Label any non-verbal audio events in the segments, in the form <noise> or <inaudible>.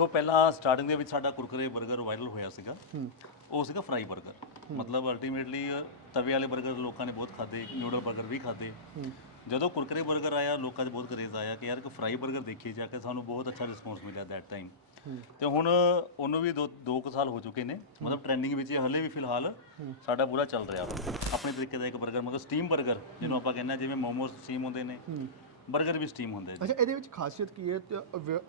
ਦੇਖੋ ਪਹਿਲਾਂ ਸਟਾਰਟਿੰਗ ਦੇ ਵਿੱਚ ਸਾਡਾ ਕੁਰਕਰੇ 버ਗਰ ਵਾਇਰਲ ਹੋਇਆ ਸੀਗਾ। ਉਹ ਸੀਗਾ ਫਰਾਈ 버ਗਰ ਮਤਲਬ ਅਲਟੀਮੇਟਲੀ ਤਵੇ ਵਾਲੇ 버ਗਰ ਲੋਕਾਂ ਨੇ ਬਹੁਤ ਖਾਦੇ ਨੂਡਲ 버ਗਰ ਵੀ ਖਾਦੇ ਜਦੋਂ ਕੁਰਕਰੇ 버ਗਰ ਆਇਆ ਲੋਕਾਂ 'ਚ ਬਹੁਤ ਕਰੇਜ਼ ਆਇਆ ਕਿ ਯਾਰ ਇੱਕ ਫਰਾਈ 버ਗਰ ਦੇਖੀ ਜਾ ਕੇ ਸਾਨੂੰ ਬਹੁਤ ਅੱਛਾ ਰਿਸਪੌਂਸ ਮਿਲਿਆ ਦੈਟ ਟਾਈਮ ਤੇ ਹੁਣ ਉਹਨੂੰ ਵੀ 2 ਕੁ ਸਾਲ ਹੋ ਚੁੱਕੇ ਨੇ। ਮਤਲਬ ਟ੍ਰੈਂਡਿੰਗ ਵਿੱਚ ਹਲੇ ਵੀ ਫਿਲਹਾਲ ਸਾਡਾ ਪੂਰਾ ਚੱਲ ਰਿਹਾ। ਆਪਣੇ ਤਰੀਕੇ ਦਾ ਇੱਕ 버ਗਰ ਮਤਲਬ ਸਟੀਮ 버ਗਰ ਜਿਹਨੂੰ ਆਪਾਂ ਕਹਿੰਦੇ ਜਿਵੇਂ ਮੋਮੋਸ ਸਟੀਮ ਹੁੰਦੇ ਨੇ। 버ਗਰ ਵੀ ਸਟੀਮ ਹੁੰਦੇ ਨੇ। ਅੱਛਾ ਇਹਦੇ ਵਿੱਚ ਖਾਸੀਅਤ ਕੀ ਹੈ?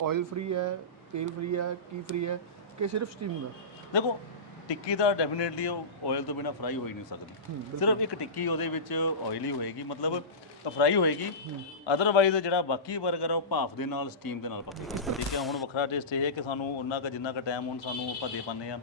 ਆਇਲ ਫ੍ਰੀ ਹੈ? ਤੇਲ ਫ੍ਰੀ ਹੈ ਕੀ ਫ੍ਰੀ ਹੈ ਕਿ ਸਿਰਫ ਸਟੀਮ ਦਾ? ਦੇਖੋ ਟਿੱਕੀ ਦਾ ਡੈਫੀਨਿਟਲੀ ਉਹ ਆਇਲ ਤੋਂ ਬਿਨਾ ਫਰਾਈ ਹੋ ਹੀ ਨਹੀਂ ਸਕਦੀ। ਸਿਰਫ ਇੱਕ ਟਿੱਕੀ ਉਹਦੇ ਵਿੱਚ ਆਇਲ ਹੀ ਹੋਏਗੀ ਮਤਲਬ ਫਰਾਈ ਹੋਏਗੀ। ਅਦਰਵਾਈਜ਼ ਜਿਹੜਾ ਬਾਕੀ 버ਗਰ ਆ ਉਹ ਭਾਫ ਦੇ ਨਾਲ ਸਟੀਮ ਦੇ ਨਾਲ ਪੱਕੇਗਾ ਠੀਕ ਹੈ ਹੁਣ ਵੱਖਰਾ ਟੇਸਟ ਇਹ ਹੈ ਕਿ ਸਾਨੂੰ ਉਹਨਾਂ ਕੁ ਜਿੰਨਾ ਕੁ ਟਾਈਮ ਹੁਣ ਸਾਨੂੰ ਆਪਾਂ ਦੇ ਪਾਉਂਦੇ ਆ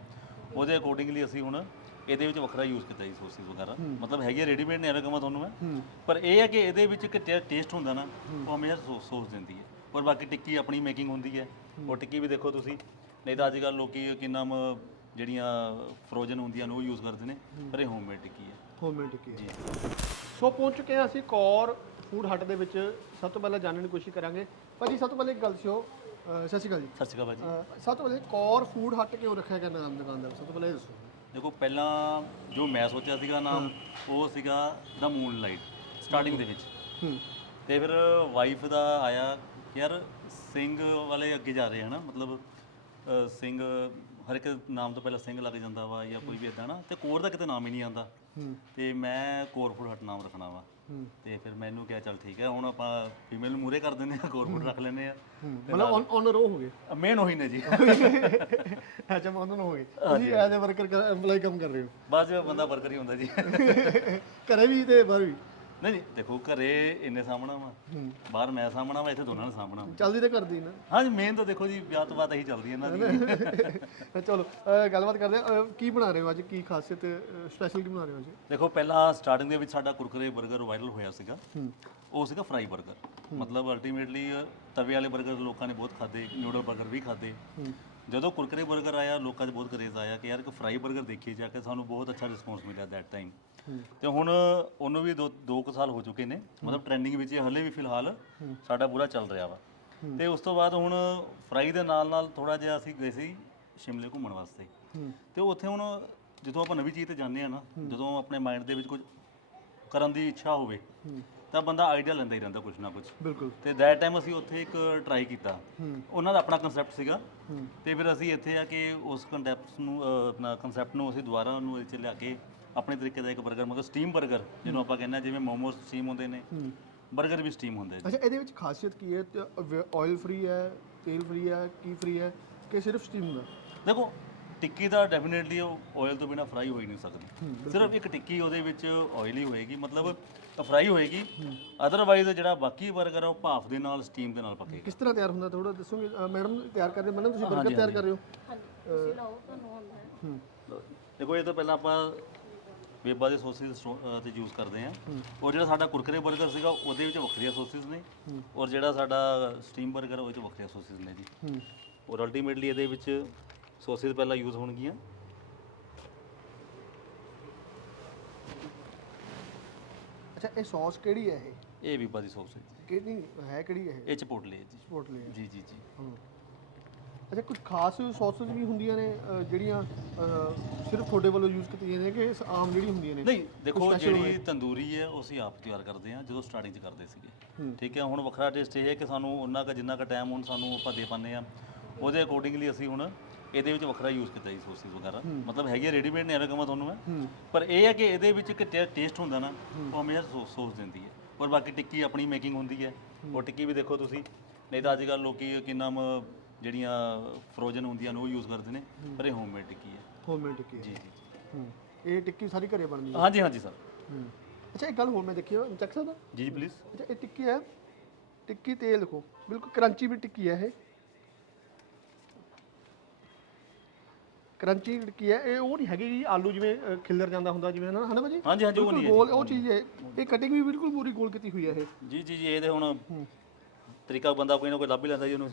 ਉਹਦੇ ਅਕੋਰਡਿੰਗਲੀ ਅਸੀਂ ਹੁਣ ਇਹਦੇ ਵਿੱਚ ਵੱਖਰਾ ਯੂਜ਼ ਕੀਤਾ ਜੀ ਸੋਸਿਸ ਵਗੈਰਾ। ਮਤਲਬ ਹੈਗੀ ਰੈਡੀਮੇਡ ਨਹੀਂ ਐਵੇਂ ਕਹਾਂ ਤੁਹਾਨੂੰ ਮੈਂ। ਪਰ ਇਹ ਹੈ ਕਿ ਇਹਦੇ ਵਿੱਚ ਇੱਕ ਟੇਸਟ ਹੁੰਦਾ ਨਾ ਉਹ ਹਮੇਸ਼ਾ ਸੋਸ ਦਿੰਦੀ ਹੈ। ਔਰ ਬਾਕੀ ਟਿੱਕੀ ਆਪਣੀ ਮੇਕਿੰਗ ਹੁੰਦੀ ਹੈ। ਉਹ ਟਿੱਕੀ ਵੀ ਦੇਖੋ ਤੁਸੀਂ ਨਹੀਂ ਤਾਂ ਅੱਜ ਕੱਲ੍ਹ ਲੋਕੀ ਕੀ ਨਾਮ ਜਿਹੜੀਆਂ ਫਰੋਜ਼ਨ ਹੁੰਦੀਆਂ ਨੇ ਉਹ ਯੂਜ਼ ਕਰਦੇ ਨੇ ਪਰ ਇਹ ਹੋਮਮੇਡ ਟਿੱਕੀ ਹੈ। ਹੋਮਮੇਡ ਟਿੱਕੀ ਹੈ। ਸੋ ਪਹੁੰਚ ਚੁੱਕੇ ਹਾਂ ਅਸੀਂ ਕੌਰ ਫੂਡ ਹੱਟ ਦੇ ਵਿੱਚ। ਸਭ ਤੋਂ ਪਹਿਲਾਂ ਜਾਣਨ ਦੀ ਕੋਸ਼ਿਸ਼ ਕਰਾਂਗੇ। ਭਾਜੀ ਸਭ ਤੋਂ ਪਹਿਲਾਂ ਇੱਕ ਗੱਲ ਸਿਓ ਸਤਿ ਸ਼੍ਰੀ ਅਕਾਲ ਜੀ। ਸਤਿ ਸ਼੍ਰੀ ਅਕਾਲ ਭਾਜੀ। ਸਭ ਤੋਂ ਪਹਿਲਾਂ ਕੌਰ ਫੂਡ ਹੱਟ ਕਿਉਂ ਰੱਖਿਆ ਗਿਆ ਨਾਮ ਦੁਕਾਨ ਦਾ ਸਭ ਤੋਂ ਪਹਿਲਾਂ ਇਹ ਦੱਸੋ। ਦੇਖੋ ਪਹਿਲਾਂ ਜੋ ਮੈਂ ਸੋਚਿਆ ਸੀਗਾ ਨਾਮ ਉਹ ਸੀਗਾ ਦਾ ਮੂਨ ਲਾਈਟ ਸਟਾਰਟਿੰਗ ਦੇ ਵਿੱਚ। ਹੂੰ। ਤੇ ਫਿਰ ਵਾਈਫ ਦਾ ਆਇਆ ਯਾਰ ਸਿੰਘ ਵਾਲੇ ਅੱਗੇ ਜਾ ਰਹੇ ਹਨ ਮਤਲਬ ਅ, ਸਿੰਘ ਹਰ ਇੱਕ ਨਾਮ ਤੋਂ ਪਹਿਲਾਂ ਸਿੰਘ ਲੱਗ ਜਾਂਦਾ ਵਾ ਜਾਂ ਕੋਈ ਵੀ ਇਦਾਂ ਨਾ ਤੇ ਕੋਰ ਦਾ ਕਿਤੇ ਨਾਮ ਹੀ ਨਹੀਂ ਆਉਂਦਾ। ਹੂੰ। ਤੇ ਮੈਂ ਕੋਰਫੁੱਡ ਹਟ ਨਾਮ ਰੱਖਣਾ ਵਾ। ਹੂੰ। ਤੇ ਫਿਰ ਮੈਨੂੰ ਕਿਹਾ ਚੱਲ ਠੀਕ ਹੈ ਹੁਣ ਆਪਾਂ ਫੀਮੇਲ ਮੂਰੇ ਕਰ ਦਿੰਦੇ ਆ ਕੋਰਫੁੱਡ ਰੱਖ ਲੈਂਦੇ ਆ। ਮਤਲਬ ਔਨਰ ਉਹ ਹੋ ਗਏ? ਮੇਨ ਉਹੀ ਨੇ ਜੀ। <laughs> ਅੱਛਾ ਔਨਰ ਹੋ ਗਏ। ਤੁਸੀਂ ਐਜ਼ ਅ ਵਰਕਰ ਐਮਪਲਾਈ ਕੰਮ ਕਰ ਰਹੇ ਹੋ? ਬਸ ਬੰਦਾ ਵਰਕਰ ਹੀ ਹੁੰਦਾ ਜੀ। ਘਰੇ ਵੀ ਤੇ ਬਾਹਰ ਵੀ? ਨਹੀਂ ਨਹੀਂ ਦੇਖੋ ਘਰੇ ਇੰਨੇ ਸਾਹਮਣਾ ਵਾ। ਬਾਹਰ ਮੈਂ ਸਾਹਮਣਾ ਵਾ ਇੱਥੇ ਦੋਨਾਂ ਨੇ ਸਾਹਮਣਾ ਵਾ। ਚੱਲਦੀ ਤੇ ਕਰਦੀ ਨਾ। ਹਾਂਜੀ ਮੇਨ ਤਾਂ ਦੇਖੋ ਜੀ ਵਿਆਹ ਤੋਂ ਬਾਅਦ ਇਹੀ ਚੱਲਦੀ ਇਹਨਾਂ ਦੀ। ਚਲੋ ਗੱਲਬਾਤ ਕਰਦੇ ਹਾਂ। ਕੀ ਬਣਾ ਰਹੇ ਹੋ ਅੱਜ? ਕੀ ਖਾਸੀਅਤ ਸਪੈਸ਼ਲ ਕੀ ਬਣਾ ਰਹੇ ਹੋ ਅੱਜ? ਦੇਖੋ ਪਹਿਲਾਂ ਸਟਾਰਟਿੰਗ ਦੇ ਵਿੱਚ ਸਾਡਾ ਕੁਰਕਰੇ 버ਗਰ ਵਾਇਰਲ ਹੋਇਆ ਸੀਗਾ। ਉਹ ਸੀਗਾ ਫਰਾਈ 버ਗਰ ਮਤਲਬ ਅਲਟੀਮੇਟਲੀ ਤਵੇ ਵਾਲੇ 버ਗਰ ਲੋਕਾਂ ਨੇ ਬਹੁਤ ਖਾਦੇ ਨਿਊਡਲ 버ਗਰ ਵੀ ਖਾਦੇ ਜਦੋਂ ਕੁਰਕਰੇ 버ਗਰ ਆਇਆ ਲੋਕਾਂ 'ਚ ਬਹੁਤ ਕਰੇਜ਼ ਆਇਆ ਕਿ ਯਾਰ ਇੱਕ ਫਰਾਈ 버ਗਰ ਦੇਖੀ ਜਾ ਕੇ ਸਾਨੂੰ ਬਹੁਤ ਅੱਛਾ ਰਿਸਪੌਂਸ ਮਿਲਿਆ ਦੈਟ ਟਾਈਮ ਤੇ ਹੁਣ ਉਹਨੂੰ ਵੀ 2 2 ਕੁ ਸਾਲ ਹੋ ਚੁੱਕੇ ਨੇ। ਮਤਲਬ ਟ੍ਰੈਂਡਿੰਗ ਵਿੱਚ ਇਹ ਹਲੇ ਵੀ ਫਿਲਹਾਲ ਸਾਡਾ ਪੂਰਾ ਚੱਲ ਰਿਹਾ ਵਾ। ਤੇ ਉਸ ਤੋਂ ਬਾਅਦ ਹੁਣ ਫਰਾਈ ਦੇ ਨਾਲ ਨਾਲ ਥੋੜਾ ਜਿਹਾ ਅਸੀਂ ਗਏ ਸੀ ਸ਼ਿਮਲੇ ਘੁੰਮਣ ਵਾਸਤੇ। ਤੇ ਉੱਥੇ ਹੁਣ ਜਦੋਂ ਆਪਾਂ ਨਵੀਂ ਚੀਜ਼ ਤੇ ਜਾਂਦੇ ਆ ਨਾ ਜਦੋਂ ਆਪਣੇ ਮਾਈਂਡ ਦੇ ਵਿੱਚ ਕੁਝ ਕਰਨ ਦੀ ਇੱਛਾ ਹੋਵੇ ਤਾਂ ਬੰਦਾ ਆਈਡੀਆ ਲੈਂਦਾ ਹੀ ਰਹਿੰਦਾ ਕੁਝ ਨਾ ਕੁਝ ਬਿਲਕੁਲ। ਤੇ ਦੈਟ ਟਾਈਮ ਅਸੀਂ ਉੱਥੇ ਇੱਕ ਟਰਾਈ ਕੀਤਾ। ਉਹਨਾਂ ਦਾ ਆਪਣਾ ਕਨਸੈਪਟ ਸੀਗਾ। ਤੇ ਫਿਰ ਅਸੀਂ ਇੱਥੇ ਆ ਕੇ ਉਸ ਕੰਸੈਪਟ ਨੂੰ ਆਪਣਾ ਕਨਸੈਪਟ ਨੂੰ ਅਸੀਂ ਦੁਬਾਰਾ ਉਹਨੂੰ ਇੱਥੇ ਲਿਆ ਕੇ ਆਪਣੇ ਤਰੀਕੇ ਦਾ ਇੱਕ 버ਗਰ ਮਗਰ ਸਟੀਮ 버ਗਰ ਜਿਹਨੂੰ ਆਪਾਂ ਕਹਿੰਦੇ ਆ ਜਿਵੇਂ ਮੋਮੋਸ ਸਟੀਮ ਹੁੰਦੇ ਨੇ। 버ਗਰ ਵੀ ਸਟੀਮ ਹੁੰਦੇ ਨੇ। ਅੱਛਾ ਇਹਦੇ ਵਿੱਚ ਖਾਸੀਅਤ ਕੀ ਹੈ? ਆਇਲ ਫ੍ਰੀ ਹੈ ਤੇਲ ਫ੍ਰੀ ਹੈ ਕੀ ਫ੍ਰੀ ਹੈ ਕਿ ਸਿਰਫ ਸਟੀਮ ਦਾ? ਦੇਖੋ ਟਿੱਕੀ ਦਾ ਡੈਫੀਨਿਟਲੀ ਉਹ ਆਇਲ ਤੋਂ ਬਿਨਾ ਫਰਾਈ ਹੋ ਹੀ ਨਹੀਂ ਸਕਦੀ। ਸਿਰਫ ਇੱਕ ਟਿੱਕੀ ਉਹਦੇ ਵਿੱਚ ਆਇਲ ਹੀ ਹੋਏਗੀ ਮਤਲਬ ਫਰਾਈ ਹੋਏਗੀ। ਅਦਰਵਾਈਜ਼ ਜਿਹੜਾ ਬਾਕੀ 버ਗਰ ਆ ਉਹ ਭਾਫ ਦੇ ਨਾਲ ਸਟੀਮ ਦੇ ਨਾਲ ਪੱਕੇਗਾ ਕਿਸ ਤਰ੍ਹਾਂ ਤਿਆਰ ਹੁੰਦਾ? ਥੋੜਾ ਦੱਸੋਗੇ? ਮੈਡਮ ਤਿਆਰ ਕਰਦੇ ਮੈਡਮ ਤੁਸੀਂ 버ਗਰ ਤਿਆਰ ਕਰ ਰਹੇ ਹੋ? ਹਾਂਜੀ ਤੁਸੀਂ ਲਾਓ ਤੁਹਾਨੂੰ ਆਉਂਦਾ ਦੇਖੋ ਇਹ ਤਾਂ ਪਹਿਲਾਂ ਆਪਾਂ ਵੇਬਾ ਦੇ ਸੌਸਿਸ ਤੇ ਯੂਜ਼ ਕਰਦੇ ਆ। ਉਹ ਜਿਹੜਾ ਸਾਡਾ ਕੁਰਕਰੇ 버ਗਰ ਸੀਗਾ ਉਹਦੇ ਵਿੱਚ ਵੱਖਰੀਆਂ ਸੌਸਿਸ ਨੇ। ਔਰ ਜਿਹੜਾ ਸਾਡਾ ਸਟੀਮ 버ਗਰ ਉਹਦੇ ਵਿੱਚ ਵੱਖਰੀਆਂ ਸੌਸਿਸ ਨੇ ਜੀ। ਔਰ ਅਲਟੀਮੇਟਲੀ ਇਹਦੇ ਵਿੱਚ ਸੌਸਿਸ ਪਹਿਲਾਂ ਯੂਜ਼ ਹੋਣਗੀਆਂ। ਅੱਛਾ ਇਹ ਸੌਸ ਕਿਹੜੀ ਹੈ ਇਹ? ਇਹ ਵੀਬਾ ਦੀ ਸੌਸ ਹੈ ਕਿਹੜੀ ਹੈ ਕਿਹੜੀ ਹੈ ਇਹ? ਇਹ ਚਪੋਟਲੇ ਹੈ ਜੀ। ਪੋਟਲੀ ਜੀ ਜੀ ਜੀ। ਅੱਛਾ ਕੁਝ ਖਾਸ ਸੌਸਸ ਵੀ ਹੁੰਦੀਆਂ ਨੇ ਜਿਹੜੀਆਂ ਸਿਰਫ ਤੁਹਾਡੇ ਵੱਲੋਂ ਯੂਜ਼ ਕੀਤੀਆਂ ਨੇ ਕਿ ਆਮ ਜਿਹੜੀ ਹੁੰਦੀਆਂ ਨੇ? ਨਹੀਂ ਦੇਖੋ ਜਿਹੜੀ ਤੰਦੂਰੀ ਹੈ ਉਹ ਅਸੀਂ ਆਪ ਤਿਆਰ ਕਰਦੇ ਆ ਜਦੋਂ ਸਟਾਰਟਿੰਗ 'ਚ ਕਰਦੇ ਸੀਗੇ। ਠੀਕ ਹੈ ਹੁਣ ਵੱਖਰਾ ਟੇਸਟ ਇਹ ਹੈ ਕਿ ਸਾਨੂੰ ਉਹਨਾਂ ਕੁ ਜਿੰਨਾ ਕੁ ਟਾਈਮ ਹੁਣ ਸਾਨੂੰ ਆਪਾਂ ਦੇ ਪਾਉਂਦੇ ਆ ਉਹਦੇ ਅਕੋਰਡਿੰਗਲੀ ਅਸੀਂ ਹੁਣ ਇਹਦੇ ਵਿੱਚ ਵੱਖਰਾ ਯੂਜ਼ ਕੀਤਾ ਜੀ ਸੌਸਿਸ ਵਗੈਰਾ। ਮਤਲਬ ਹੈਗੀ ਰੈਡੀਮੇਡ ਨਹੀਂ ਐਵੇਂ ਕਹਾਂ ਤੁਹਾਨੂੰ ਮੈਂ। ਪਰ ਇਹ ਹੈ ਕਿ ਇਹਦੇ ਵਿੱਚ ਇੱਕ ਟੇਸਟ ਹੁੰਦਾ ਨਾ ਉਹ ਹਮੇਸ਼ਾ ਸੌਸ ਦਿੰਦੀ ਹੈ। ਔਰ ਬਾਕੀ ਟਿੱਕੀ ਆਪਣੀ ਮੇਕਿੰਗ ਹੁੰਦੀ ਹੈ। ਉਹ ਟਿੱਕੀ ਵੀ ਦੇਖੋ ਤੁਸੀਂ ਨਹੀਂ ਤਾਂ ਅੱਜ ਕੱਲ੍ਹ ਲੋਕੀ ਕੀ ਨਾਮ ਜਿਹੜੀਆਂ ਫਰੋਜ਼ਨ ਹੁੰਦੀਆਂ ਨੇ ਉਹ ਯੂਜ਼ ਕਰਦੇ ਨੇ ਪਰ ਇਹ ਹੋਮਮੇਡ ਟਿੱਕੀ ਹੈ। ਹੋਮਮੇਡ ਟਿੱਕੀ ਜੀ ਜੀ ਹੂੰ। ਇਹ ਟਿੱਕੀ ਸਾਰੀ ਘਰੇ ਬਣਦੀ ਹੈ? ਹਾਂਜੀ ਹਾਂਜੀ ਸਰ। ਹੂੰ। ਅੱਛਾ ਇੱਕ ਗੱਲ ਹੋਰ ਮੈਂ ਦੇਖਿਓ ਚੱਕ ਸਕਦਾ ਜੀ ਜੀ ਪਲੀਜ਼ ਅੱਛਾ ਇਹ ਟਿੱਕੀ ਹੈ ਟਿੱਕੀ ਤੇਲ ਦੇਖੋ ਬਿਲਕੁਲ ਕਰੰਚੀ ਵੀ ਟਿੱਕੀ ਹੈ ਇਹ। ਕਰੰਚੀ ਟਿੱਕੀ ਹੈ ਇਹ ਉਹ ਨਹੀਂ ਹੈਗੀ ਜੀ ਆਲੂ ਜਿਵੇਂ ਅ, ਖਿੱਲਰ ਜਾਂਦਾ ਹੁੰਦਾ ਜਿਵੇਂ ਨਾ ਹਨਾ ਭਾਜੀ? ਹਾਂਜੀ ਹਾਂਜੀ ਉਹ ਨਹੀਂ ਹੈ ਗੋਲ ਉਹ ਚੀਜ਼ ਹੈ। ਇਹ ਕਟਿੰਗ ਵੀ ਬਿਲਕੁਲ ਪੂਰੀ ਗੋਲ ਕੀਤੀ ਹੋਈ ਹੈ ਇਹ। ਜੀ ਜੀ ਜੀ ਇਹਦੇ ਹੁਣ ਤਰੀਕਾ ਬੰਦਾ ਕੋਈ ਨਾ ਕੋਈ ਲੱਭ ਹੀ ਲੈਂਦਾ ਜੀ ਉਹਨੂੰ।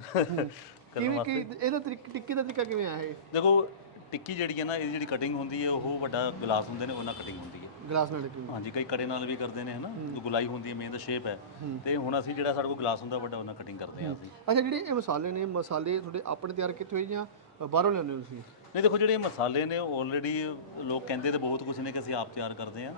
ਕਰਨ ਕਿਵੇਂ ਵਾਸਤੇ। ਕਿ ਇਹਦਾ ਤਰੀਕ- ਟਿੱਕੀ ਦਾ ਤਰੀਕਾ ਕਿਵੇਂ ਆ ਇਹ? ਦੇਖੋ ਟਿੱਕੀ ਜਿਹੜੀ ਹੈ ਨਾ ਇਹਦੀ ਜਿਹੜੀ ਕਟਿੰਗ ਹੁੰਦੀ ਹੈ ਉਹ ਵੱਡਾ ਗਲਾਸ ਹੁੰਦੇ ਨੇ ਉਹਨਾਂ ਕਟਿੰਗ ਹੁੰਦੀ ਹੈ ਗਲਾਸ ਨਾਲ ਲੱਗੀ ਹਾਂਜੀ ਕਈ ਕੜੇ ਨਾਲ ਵੀ ਕਰਦੇ ਨੇ ਹਨਾ? ਗੁਲਾਈ ਹੁੰਦੀ ਹੈ ਮੇਨ ਦਾ ਸ਼ੇਪ ਹੈ। ਤੇ ਹੁਣ ਅਸੀਂ ਜਿਹੜਾ ਸਾਡੇ ਕੋਲ ਗਲਾਸ ਹੁੰਦਾ ਵੱਡਾ ਉਹਨਾਂ ਕਟਿੰਗ ਕਰਦੇ ਹਾਂ। ਅਸੀਂ। ਅੱਛਾ ਜਿਹੜੇ ਇਹ ਮਸਾਲੇ ਨੇ ਮਸਾਲੇ ਤੁਹਾਡੇ ਆਪਣੇ ਤਿਆਰ ਕੀਤੇ ਹੋਏ ਜਾਂ ਬਾਹਰੋਂ ਲਿਆਉਂਦੇ ਹੋ ਤੁਸੀਂ? ਨਹੀਂ ਦੇਖੋ ਜਿਹੜੇ ਮਸਾਲੇ ਨੇ ਆਲਰੇਡੀ ਲੋਕ ਕਹਿੰਦੇ ਤੇ ਬਹੁਤ ਕੁਝ ਨੇ ਕਿ ਅਸੀਂ ਆਪ ਤਿਆਰ ਕਰਦੇ ਹਾਂ।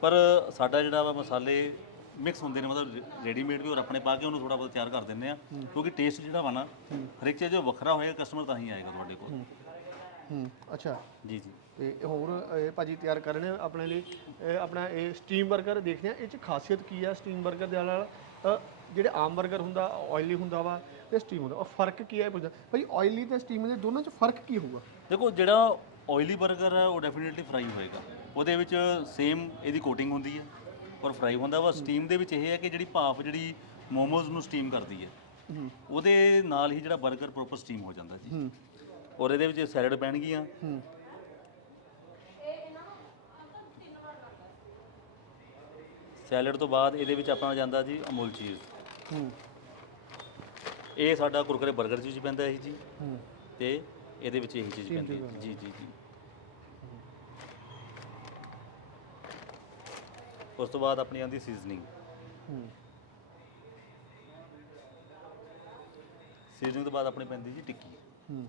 ਪਰ ਸਾਡਾ ਜਿਹੜਾ ਵਾ ਮਸਾਲੇ ਮਿਕਸ ਹੁੰਦੇ ਨੇ ਮਤਲਬ ਰੈਡੀਮੇਡ ਵੀ ਔਰ ਆਪਣੇ ਪਾ ਕੇ ਉਹਨੂੰ ਥੋੜਾ ਬਹੁਤ ਤਿਆਰ ਕਰ ਦਿੰਦੇ ਆ ਕਿਉਂਕਿ ਟੇਸਟ ਜਿਹੜਾ ਵਾ ਨਾ ਹਰ ਇੱਕ ਚੀਜ਼ ਜੋ ਵੱਖਰਾ ਹੋਏਗਾ ਕਸਟਮਰ ਤਾਂ ਹੀ ਆਏਗਾ ਤੁਹਾਡੇ ਕੋਲ। ਅੱਛਾ। ਜੀ ਜੀ। ਤੇ ਹੋਰ ਇਹ ਭਾਜੀ ਤਿਆਰ ਕਰ ਰਹੇ ਆਪਣੇ ਲਈ ਆਪਣਾ ਇਹ ਸਟੀਮ 버ਗਰ ਦੇਖਦੇ ਆ ਇਹ ਚ ਖਾਸੀਅਤ ਕੀ ਆ ਸਟੀਮ 버ਗਰ ਦੇ ਨਾਲ? ਜਿਹੜੇ ਆਮ 버ਗਰ ਹੁੰਦਾ ਆਇਲੀ ਹੁੰਦਾ ਵਾ ਤੇ ਸਟੀਮ ਹੁੰਦਾ। ਉਹ ਫ਼ਰਕ ਕੀ ਹੈ ਪੁੱਛਦਾ। ਭਾਈ ਆਇਲੀ ਤੇ ਸਟੀਮ ਦੇ ਦੋਨਾਂ ਚ ਫ਼ਰਕ ਕੀ ਹੋਊਗਾ? ਦੇਖੋ ਜਿਹੜਾ ਆਇਲੀ 버ਗਰ ਆ ਉਹ ਡੈਫੀਨਿਟਲੀ ਫਰਾਈ ਹੋਏਗਾ। ਉਹਦੇ ਵਿੱਚ ਸੇਮ ਇਹਦੀ ਕੋਟਿੰਗ ਹੁੰਦੀ ਹੈ। ਔਰ ਫਰਾਈ ਹੁੰਦਾ ਵਾ। ਸਟੀਮ ਦੇ ਵਿੱਚ ਇਹ ਹੈ ਕਿ ਜਿਹੜੀ ਭਾਫ ਜਿਹੜੀ ਮੋਮੋਜ਼ ਨੂੰ ਸਟੀਮ ਕਰਦੀ ਹੈ ਉਹਦੇ ਨਾਲ ਹੀ ਜਿਹੜਾ 버ਗਰ ਪ੍ਰੋਪਰ ਸਟੀਮ ਹੋ ਜਾਂਦਾ ਜੀ। ਹੂੰ। ਔਰ ਇਹਦੇ ਵਿੱਚ ਸੈਲਡ ਪੈਣਗੀਆਂ। ਹੂੰ। ਸੈਲਡ ਤੋਂ ਬਾਅਦ ਇਹਦੇ ਵਿੱਚ ਆਪਣਾ ਜਾਂਦਾ ਜੀ ਅਮੂਲ ਚੀਜ਼ ਹੂੰ। ਇਹ ਸਾਡਾ ਕੁਰਕਰੇ 버ਗਰ ਚੀਜ਼ ਪੈਂਦਾ ਇਹ ਜੀ। ਹੂੰ। ਤੇ ਇਹਦੇ ਵਿੱਚ ਇਹੀ ਚੀਜ਼ ਪੈਂਦੀ ਹੈ। ਜੀ ਜੀ ਜੀ। ਉਸ ਤੋਂ ਬਾਅਦ ਆਪਣੀ ਆਂਦੀ ਸੀਜ਼ਨਿੰਗ ਹੂੰ। ਸੀਜ਼ਨਿੰਗ ਤੋਂ ਬਾਅਦ ਆਪਣੇ ਪੈਂਦੀ ਜੀ ਟਿੱਕੀ। ਹੂੰ।